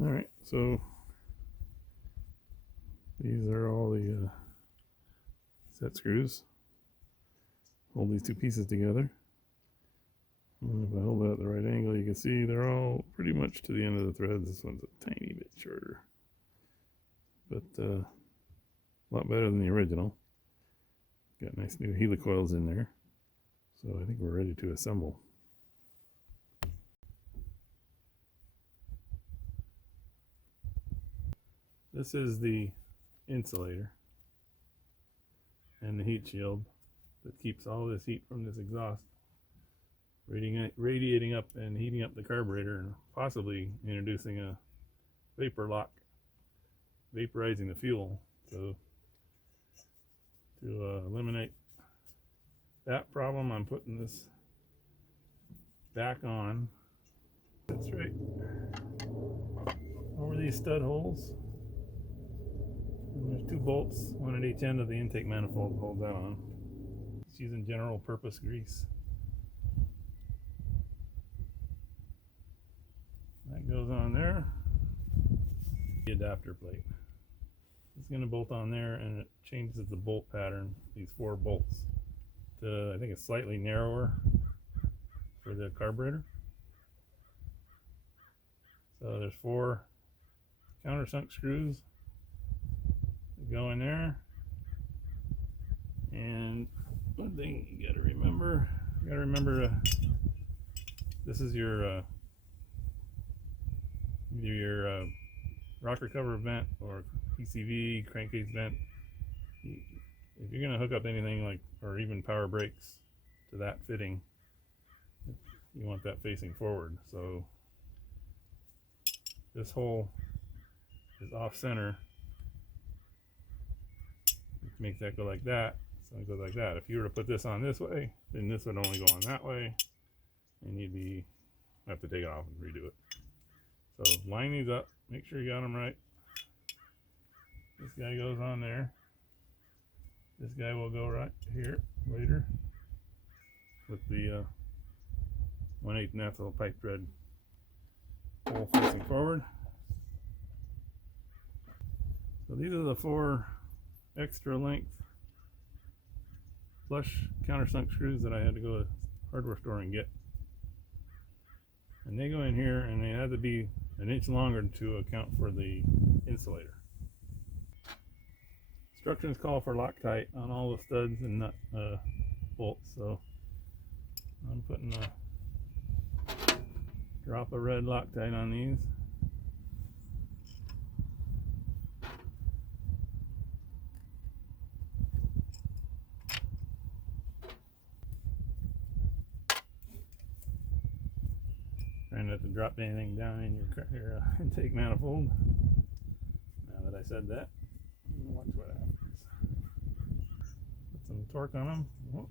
Alright, so these are all the set screws. Hold these two pieces together. And if I hold it at the right angle, you can see they're all pretty much to the end of the threads. This one's a tiny bit shorter, but a lot better than the original. Got nice new helicoils in there, so I think we're ready to assemble. This is the insulator and the heat shield that keeps all this heat from this exhaust radiating up and heating up the carburetor and possibly introducing a vapor lock, vaporizing the fuel. So to eliminate that problem, I'm putting this back on. That's right, over these stud holes. And there's two bolts, one at each end of the intake manifold to hold that on. Just using general purpose grease. That goes on there. The adapter plate. It's going to bolt on there, and it changes the bolt pattern, these 4 bolts, to I think it's slightly narrower for the carburetor. So there's 4 countersunk screws that go in there. And one thing you got to remember, this is your either your rocker cover vent or PCV crankcase vent. If you're going to hook up anything like, or even power brakes to that fitting, you want that facing forward. So this hole is off center, which makes that go like that. So it goes like that. If you were to put this on this way, then this would only go on that way, and you'd have to take it off and redo it. So line these up, make sure you got them right. This guy goes on there. This guy will go right here later with the 1/8 naphtha pipe thread hole facing forward. So these are the 4 extra length flush countersunk screws that I had to go to the hardware store and get. And they go in here, and they had to be an inch longer to account for the insulator. Instructions call for Loctite on all the studs and nut bolts, so I'm putting a drop of red Loctite on these. Trying not to drop anything down in your intake manifold. Now that I said that, watch what happens. Put some torque on them. Whoop.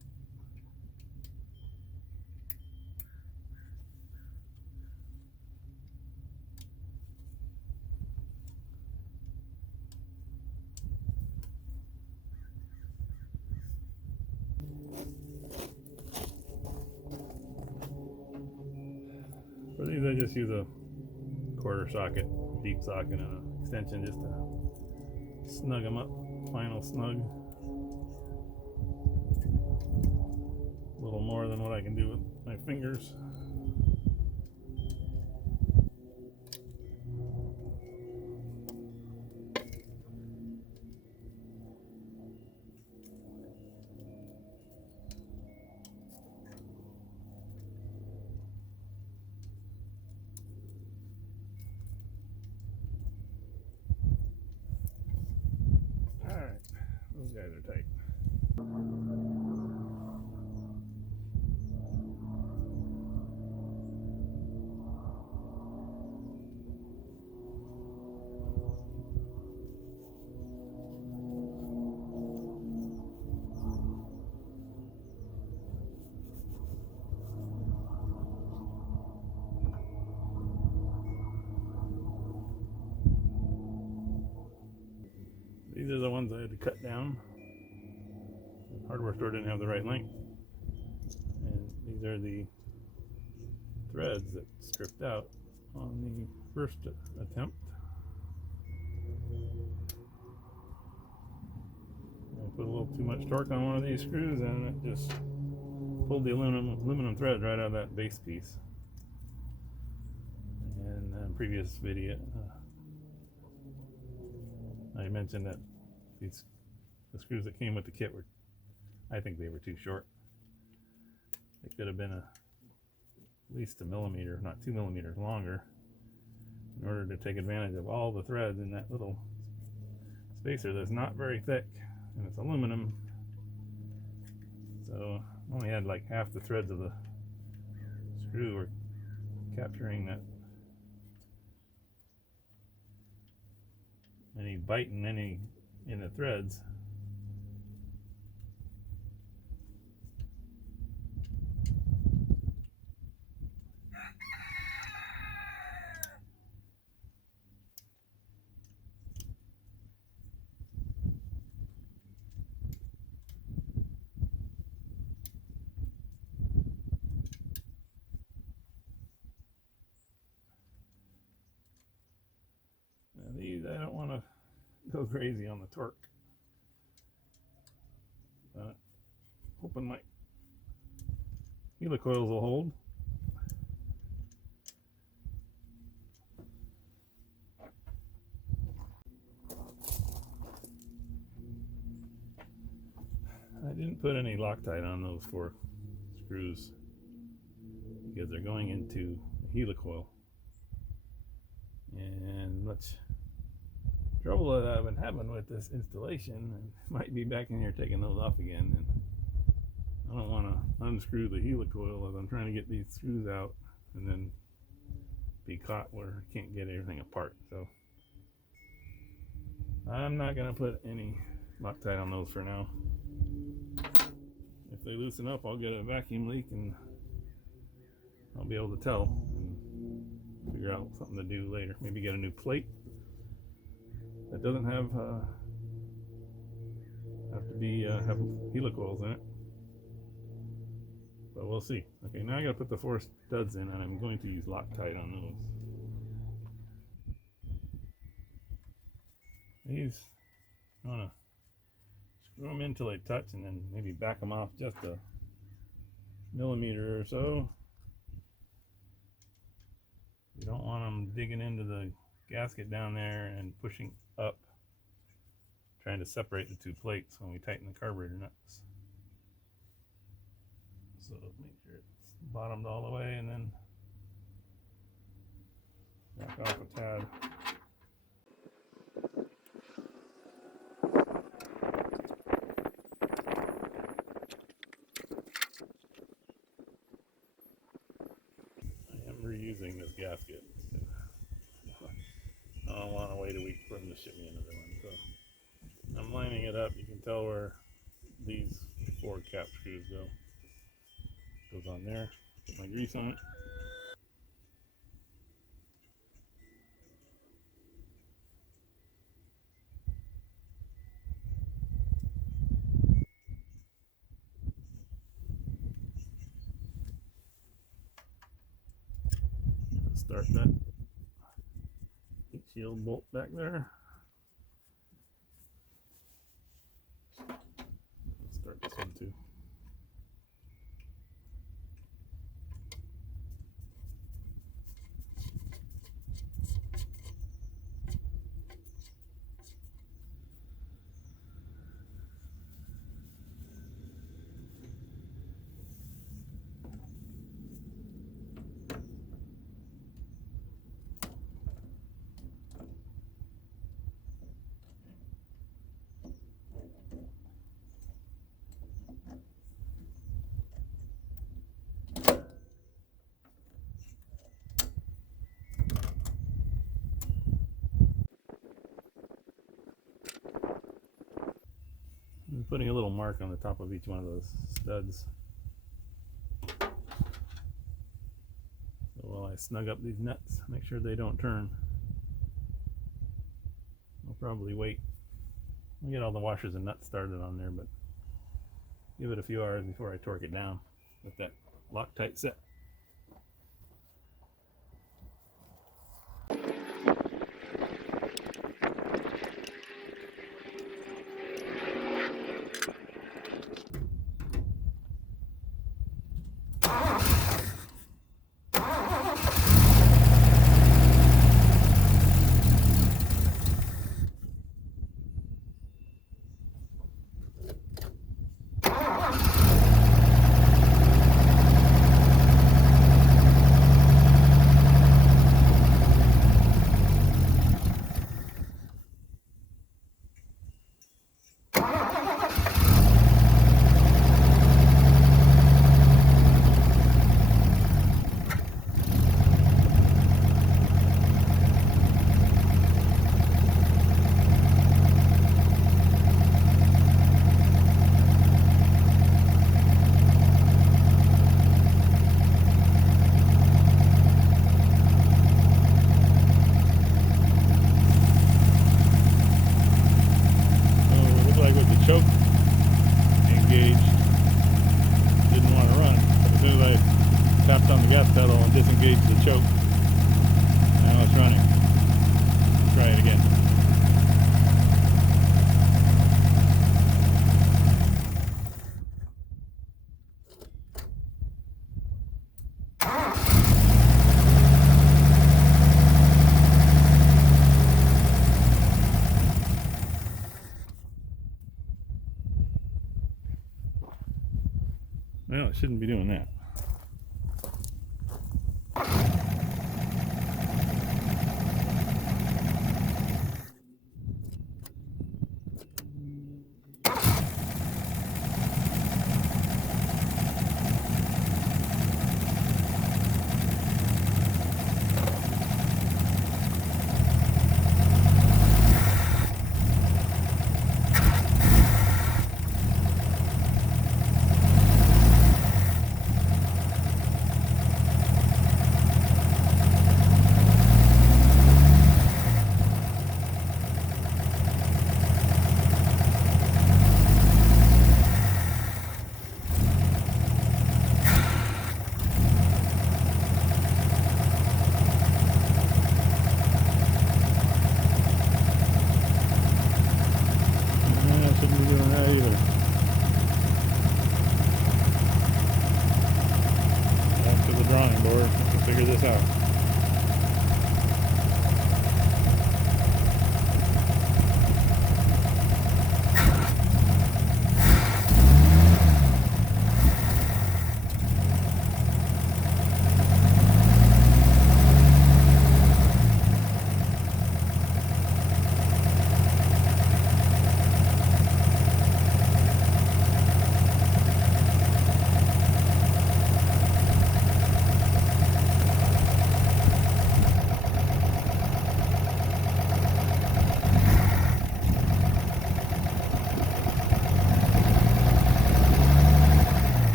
For these, I just use a quarter socket, deep socket, and an extension just to snug them up, final snug. A little more than what I can do with my fingers. Those guys are tight. These are the ones I had to cut down. The hardware store didn't have the right length. And these are the threads that stripped out on the first attempt. I put a little too much torque on one of these screws and it just pulled the aluminum thread right out of that base piece. And in previous video, I mentioned that the screws that came with the kit were, I think they were too short. They could have been at least a millimeter, if not 2 millimeters longer, in order to take advantage of all the threads in that little spacer that's not very thick, and it's aluminum. So I only had like half the threads of the screw were capturing that, any biting in the threads. Now these, I don't want to go crazy on the torque, but hoping my helicoils will hold. I didn't put any Loctite on those 4 screws because they're going into a helicoil, and much trouble that I've been having with this installation, and might be back in here taking those off again, and I don't want to unscrew the helicoil as I'm trying to get these screws out and then be caught where I can't get everything apart. So I'm not going to put any Loctite on those for now. If they loosen up, I'll get a vacuum leak and I'll be able to tell and figure out something to do later. Maybe get a new plate that doesn't have have helicoils in it. But we'll see. Okay, now I gotta put the 4 studs in, and I'm going to use Loctite on those. These, I wanna screw them in till they touch, and then maybe back them off just a millimeter or so. You don't want them digging into the gasket down there and pushing up, trying to separate the 2 plates when we tighten the carburetor nuts. So make sure it's bottomed all the way, and then back off a tad. I am reusing this gasket. I don't want to wait a week for them to ship me another one. So I'm lining it up. You can tell where these 4 cap screws go. Goes on there. Put my grease on it. Start that heat shield bolt back there. Start this one too. I'm putting a little mark on the top of each one of those studs. So while I snug up these nuts, make sure they don't turn. I'll probably wait. I'll get all the washers and nuts started on there, but give it a few hours before I torque it down with that Loctite set. it shouldn't be doing that.